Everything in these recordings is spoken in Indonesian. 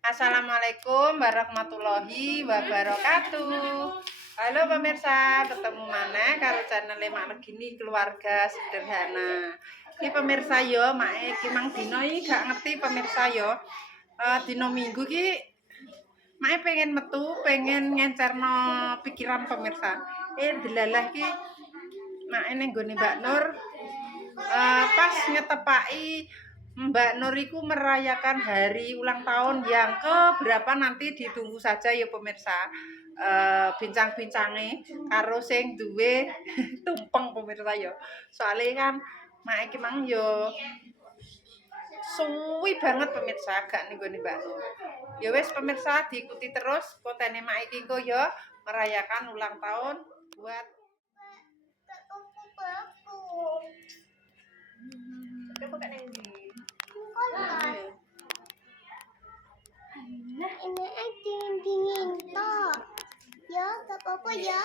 Assalamualaikum warahmatullahi wabarakatuh. Halo pemirsa, ketemu mana karo channel Mak Regini Keluarga Sederhana. Iki pemirsa yo, mak iki mang dino iki gak ngerti pemirsa yo. Dino Minggu ki mak pengen metu, pengen ngencerno pikiran pemirsa. Delalah ki mak ning nggone Mbak Nur pas ngetepaki Mbak Nur iku merayakan hari ulang tahun yang keberapa nanti ditunggu saja ya pemirsa. Bincang-bincange karo sing duwe tumpeng pemirsa ya. Soalnya kan mak iki mang yo suwi banget pemirsa gak ning gone Mbak Nur. Ya wis pemirsa diikuti terus kontene mak iki kok ya merayakan ulang tahun buat aku kan yang di ini dingin toh ya gak apa-apa ya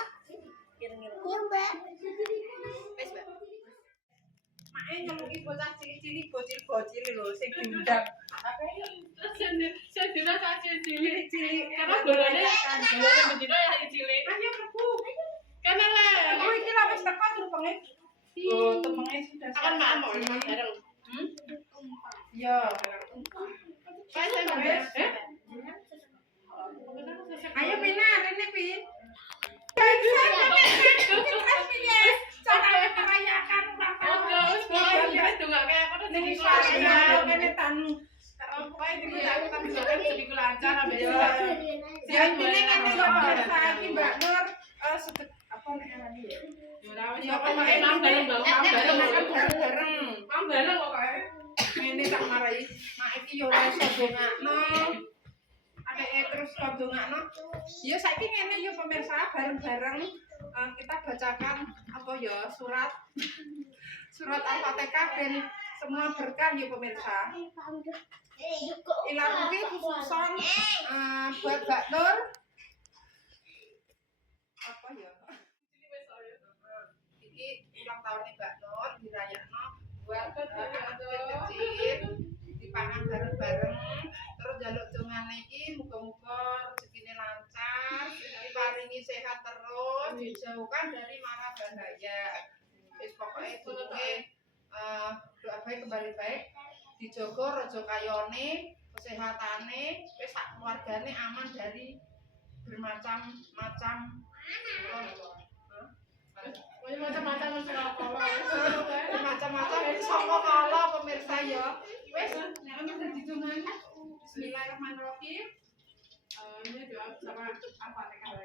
ya mbak wis mbak mak ngeluki bocah cilik-cilik bocil-bocil lho sing diundang saya tidak saja cilik cilik karena bolanya betina ya cilik ayo aku karena lah oh iki lah wis teko tumpenge oh tumpenge sudah akan mau bareng iya ayo Pina rene pi cara merayakan ulang tahun kene tanu Siapine ngene yo saiki Mbak Nur apa nek arane ya? Ya bareng kok kae. Ngene tak marai. Mak iki yo ora iso dongakno. Adeke terus kok dongakno. Ya saiki ngene yo pemirsa bareng-bareng kita bacakan apa ya surat Al-Fatihah ben semua berkah ya pemirsa. Ilahi khususon buat Mbak Nur apa ya iki ulang tahunnya Mbak Nur dirayakno buat kecil dipangan bareng-bareng terus njaluk dongane iki muga-muga rezekine lancar diparingi sehat terus dijauhkan dari mara bahaya wis pokoke dununge doa baik kembali baik dijogo raja kayone kesehatane wis sak keluargane aman dari bermacam-macam macam-macam saka kala pemirsa ya wis nek ana didungan bismillahirrahmanirrahim ini doa bersama Al-Fatihah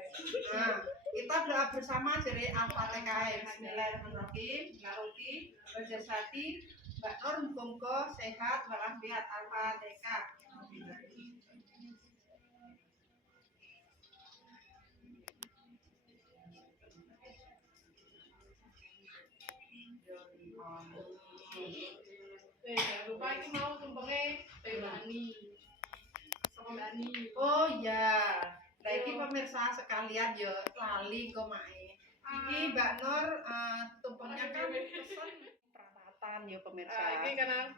kita doa bersama dari Al-Fatihah bismillahirrahmanirrahim lauti berjasati Mbak Nur muga-muga sehat walafiat Al-Fatihah jangan lupa ini mau tumpengnya Bani sama Bani. Oh iya, nah ini pemirsa sekalian yo lali kok mae. Iki Mbak Nur tumpengnya kan pesen peralatan yo pemirsa. Ini karena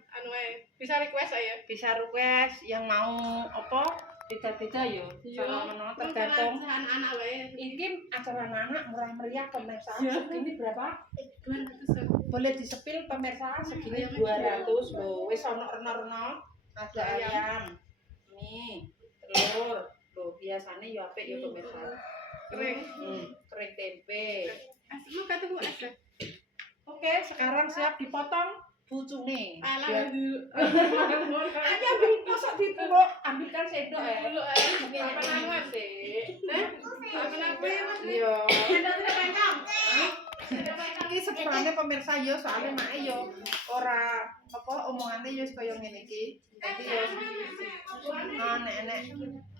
bisa request ya. Bisa request yang mau apa? Beda-beda yo. Sama tergantung anak wae. Ini acara anak murah meriah pemirsa. Ya. Segini berapa? 200. Boleh disepil pemirsa segini 200 loh. Wis ono rena-rena ada ayam. Nih, telur. Loh, biasanya ya apik ya pemirsa. Kering. Kering tempe. Lu kata gua asa. Oke, sekarang siap dipotong bucune. Alah dulu. Ayo ambil posok dipuluk, ambilkan sendok ya. Dulu Apa nama sih? Apa nama ya Mas? Iya. Tidak pegang. Iki sepurane pemirsa yo soalnya mak yo ora apa omongane yo kaya ngene iki. Dadi yo nek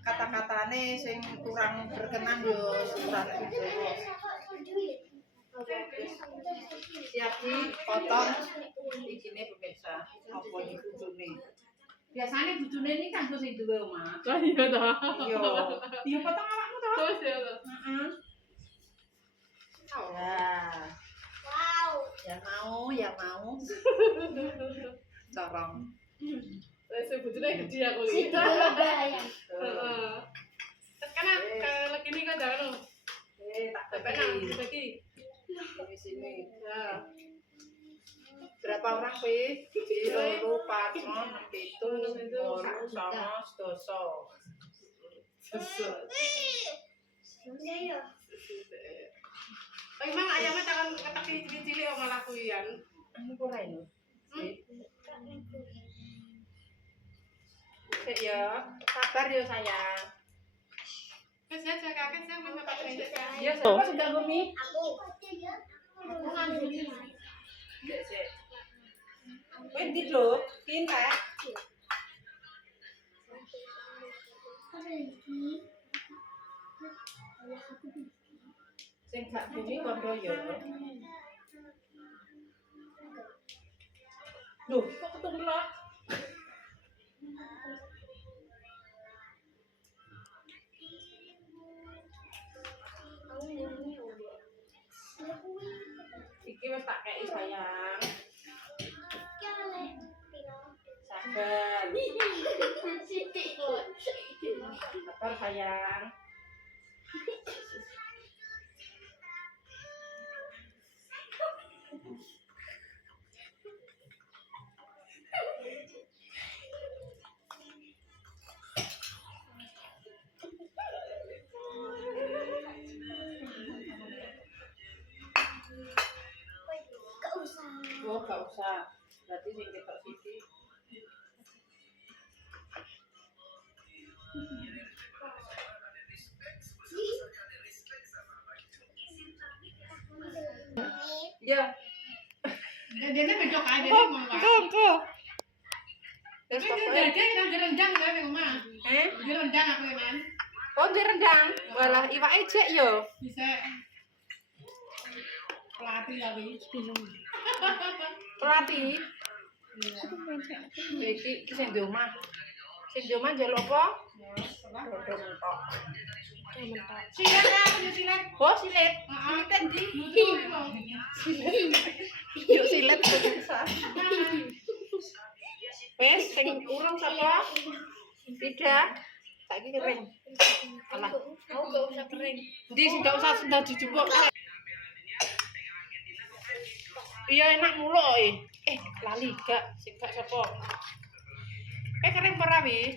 kata-katane sing kurang berkenan yo sepurane dijowo. Siap dipotong ikine pemirsa apa dibujune. Biasanya bujune ini kan sing duwe omah. Oh iya toh. Yo, yo potong awakmu to. Terus ya toh. Heeh. Ya. wow Ya mau. Corong. Sebetulnya gede aku si lihat. bayang Bagi. Di sini. Ya. Berapa orang pi? Loro, patron, pitu, wolu, songo, sedoso. Emang ayamnya jangan ketak cilik kok malah kuyan. Anu ora ini. Sik ya, sabar ya sayang. Wis ya kakek saya mau pakai ini. Ya, siapa sing gak ngumi? Aku. Aku nganduni. Sik sik. Wis ndi lho? Pintek. Sing gak ngumi kondo ya. Loh, kok ketulak? Iki wis tak kei sayang. Sabar. Sabar sayang. Gak usah. Oh, gak usah. Berarti sing ketok siji. Ya. Dia bedok aja dia mau apa? Tuh. Tapi Terus dia kan direndang kan yang mah. Eh? Direndang aku ya man. Oh, direndang. Walah iwake jek yo. Bisa pelatih kali. Pelatih. Iki sing di omah. Sing di omah njaluk apa? Godhong tok. Silet ya, punya silet. Oh, silet. Heeh. Silet ndi? Silet. Yuk silet pemirsa. Wes sing urung sapa? Tidak. Saiki kering. Alah, Aku gak usah kering. ndi sing gak usah sendal dijupuk. Iya enak mulu lali gak sing gak sapa. Kering ora wi?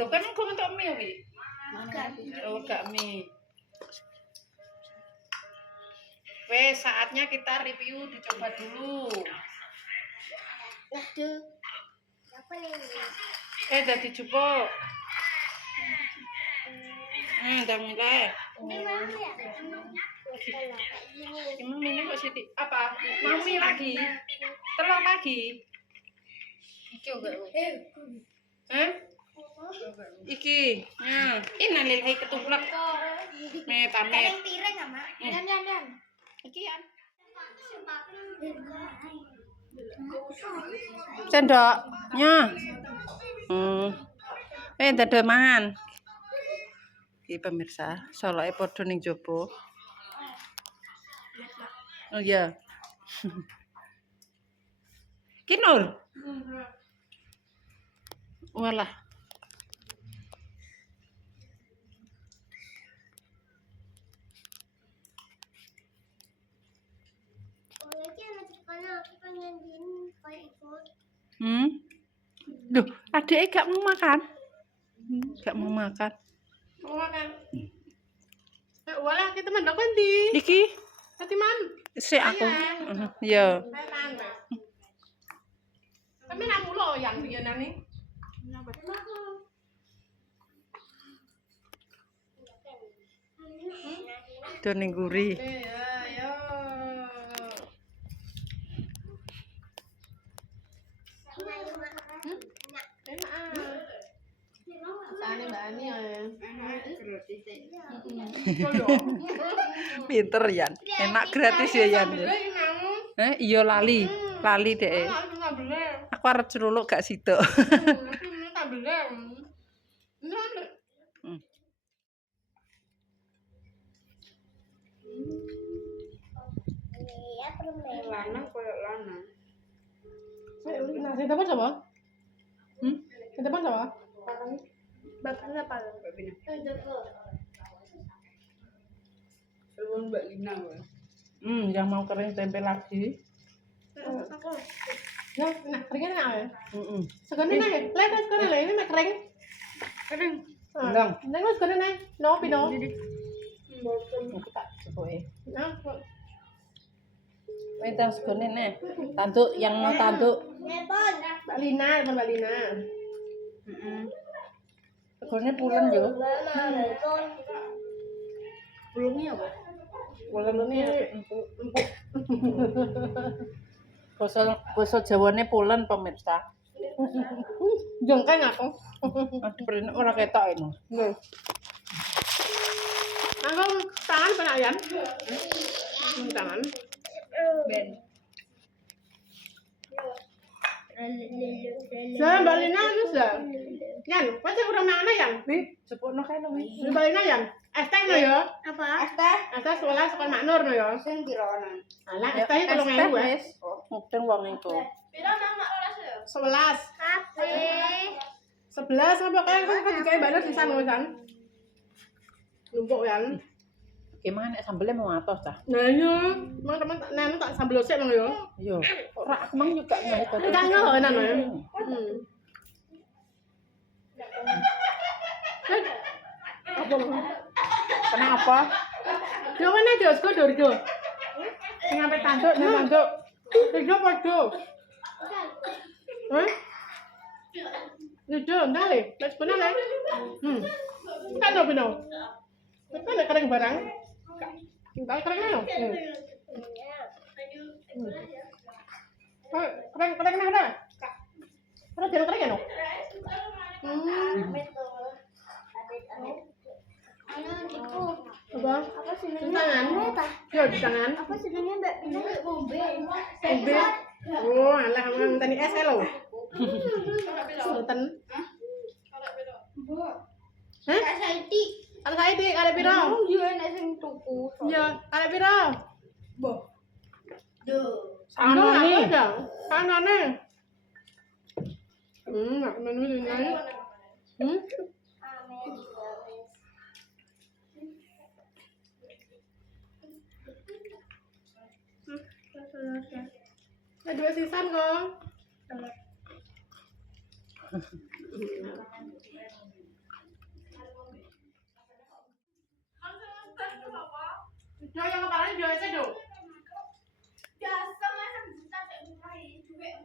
Lho kan engko entuk mie wi. Oh, gak mie. Wes, saatnya kita review dicoba dulu. Aduh. Apa nih? Dadi jupuk. Udah mulai. Ini mau ya? Kalau kayak gini. Emang minum kok Siti? Apa? Mau mie lagi? Telur lagi? Coba. Iki. Nah, innalillahi ketuplak. Nih, pamit. Piring sama. Dan. Iki ya. Sendoknya. Dada mangan. Iki pemirsa, soloke padha ning jopo. Oh iya. Kinul. Walah. Aku pengen gini kayak ikut. Duh, adeknya gak mau makan. Gak mau makan. Mau makan. Walah kita mandok nanti. Iki, Nanti man. si aku. Iya. Tapi nak mulo yang dia nani. Tuh ning guri. Ayo. Sane Mbak Ani ya. Pinter Yan. Enak gratis ya Yan. Iya lali. Lali deh. Aku arep ceruluk gak sido. Iya, permen. Lanang koyo lanang. Nah, saya dapat sama? Saya dapat sama? Bapaknya apa? Babine. Untuk Seru Mbak Lina gue. Yang mau kering tempe lagi. Aku. Ya, nah keringnya enak ya. Heeh. Segone nang ya. Lihat segone lho, ini mek kering. Kering. Ndang. Nang wis segone nang. No pino. Aku tak coba. Nah, Wis tang segone nih. Tanduk yang mau tanduk. Nepon. Mbak Lina, Mbak Lina. Heeh. Segone pulen yo. Nepon. Belumnya apa? Pulen Ini empuk. empuk. Basa Jawane pulen pemirsa. Jengkang aku. Aduh, bener ora ketok ini. Nggih. Anggo tangan penayan. Tangan. Ben. Saya Mbak Lina itu sudah. Yan, pasti kurang mana Yan? Wi, cepukno kae lho wi. Mbak Lina Yan. Es teh no ya. Apa? Es teh sekolah sekolah Maknur no ya. Sing dirono. Alah, es teh 3.000 ya. wis. Mudeng wong iku. Pira nama 11. 11. Kafe. 11 apa kayak kan dikai Mbak Nur sisan wisan. Numpuk Yan. Gimana nek sambelnya mau atos ta? Nah iya, mang teman nanu tak sambel sik nang ya. Yo, ora aku mang juga nyoba. Enggak ngono nanu ya. Apa? Kenapa? Yo mana Jos, kok Dorjo. Sing sampe tanduk, nang tanduk. Dorjo padha. Hah? Dorjo, ndale. Wis bener le. Kan opo no? Kan ada kering barang. Entar kering no. Kering nah dah. Terus jangan kering no. Apa? Apa sih Di tangan. Yo di tangan. Apa sih namanya Mbak Pina ngombe? Ngombe. Oh, alah mang tani es lho. Sultan. Hah? Saiti. Ada saya di ada piro? Oh iya nek sing tuku. Iya, ada piro? Duh. Sanone. Sanone. Nak menu ini. Amin. Ada dua sisan kok. Jo yang kemarin jual aja dong. Biasa masa bisa tak bukai duit.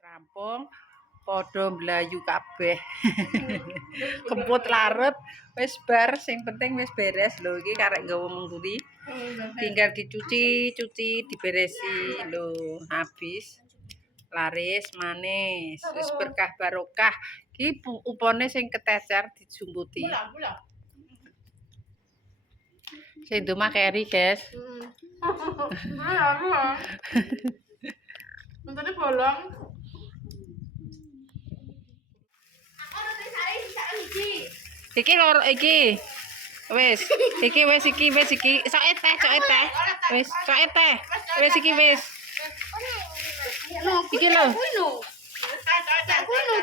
Rampung padha mlayu kabeh. Kemput larut wis bar, sing penting wis beres lho iki karek nggawa mengguri. Tinggal dicuci, diberesi lho, habis. Laris manis, wis berkah barokah. Iki upone sing ketecer dijumputi. Pula. Sing ndoma keri, guys. Nah, Mentene bolong. Iki loro iki. Wis, iki wis iki. Soke teh. Wis, soke teh. Wis iki wis. Iki lho.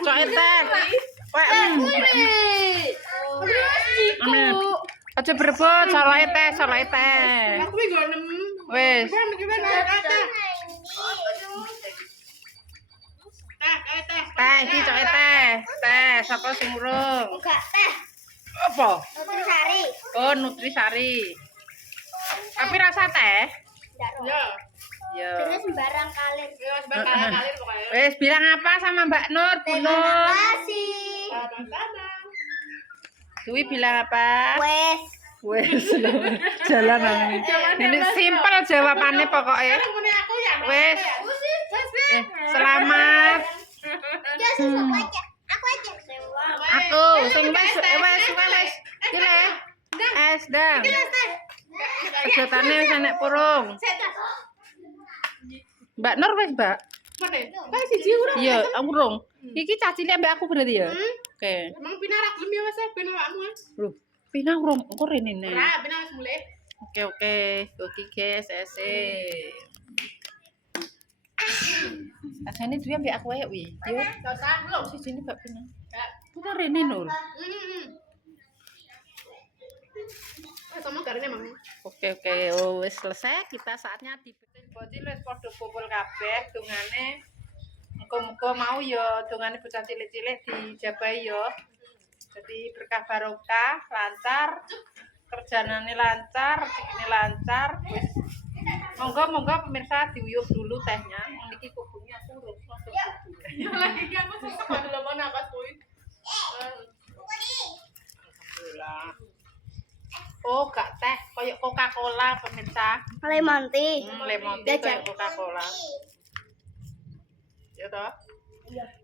Soke teh. Wek. Amin. Aja berebut, solahe teh. Aku iki go 6. Wis. Teh iki soke teh. Teh, sapa sing urung? Enggak teh. Apa? Nutrisari. Oh, Nutrisari. Tapi rasa teh? Ya. Yo. Terus sembarang kalir. Ya kalir pokoknya. Wes bilang apa sama Mbak Nur? Bu Terima Nur. kasih. Sama-sama. Dwi bilang apa? Wes. Wes. Jalan ini. Ini simpel jawabannya pokoknya. Ngene aku ya. Wes. Wes. Selamat. Ya, aku aja. Aku aja. Aku sing wis. Iki le. Es dang. Sedotane wis enek purung. Mbak Nur wis, Mbak. Mana? Kayak siji urung. Iya, urung. Iki cacile ambek aku berarti ya? Oke. Emang pinarak belum ya Mas? Ben awakmu. Loh, pina urung engko rene ne. Ora, ben wis mulai. Oke. Oke guys, ese. Asane duwe ambek aku ae wi. Yo, Gak usah, belum. sijine Mbak Pina. Gak. Bukan rene Nur. Sama garingnya Mami. Oke. Oh, wis selesai. Kita saatnya dibeting bocil wis padha kumpul kabeh dungane. Muga-muga mau ya dungane bocah cilik-cilik dijabahi ya. Jadi berkah barokah, lancar, kerjanane lancar, rezekine lancar. Wis monggo pemirsa diuyuh dulu tehnya. Niki kubungnya turun langsung kubung. Lagi kan aku susah ada lemon apa kuy. Alhamdulillah. Oh, gak teh, koyo Coca-Cola pemirsa. Lemon tea. Lemon tea koyo Coca-Cola. Ya toh?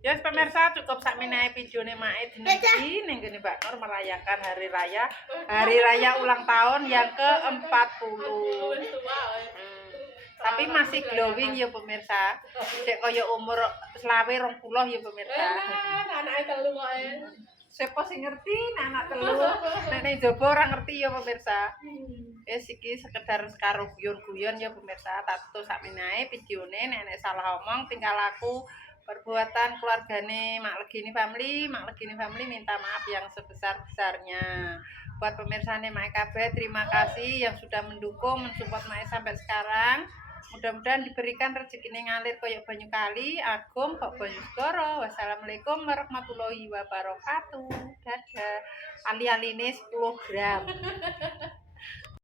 Ya pemirsa cukup sak menehi videone Mae dina iki ning ngene Mbak Nur merayakan hari raya ulang tahun yang ke-40. Tapi masih glowing ya pemirsa. Cek koyo umur selawe 20 ya pemirsa. Anake telu kok. Siapa sing ngerti anak telu nek ning jaba ora ngerti ya pemirsa. Wis iki sekedar karo guyon-guyon ya pemirsa. Tato sak menehi videone nek salah omong tingkah laku perbuatan keluargane Mak Legini family minta maaf yang sebesar-besarnya. Buat pemirsane Mae kabeh terima kasih yang sudah mendukung mensupport Mae sampai sekarang. Mudah-mudahan diberikan rezekine ngalir koyo banyu kali, agung kok banyu segara. Wassalamualaikum warahmatullahi wabarakatuh. Dadah. Ali-aline 10 gram.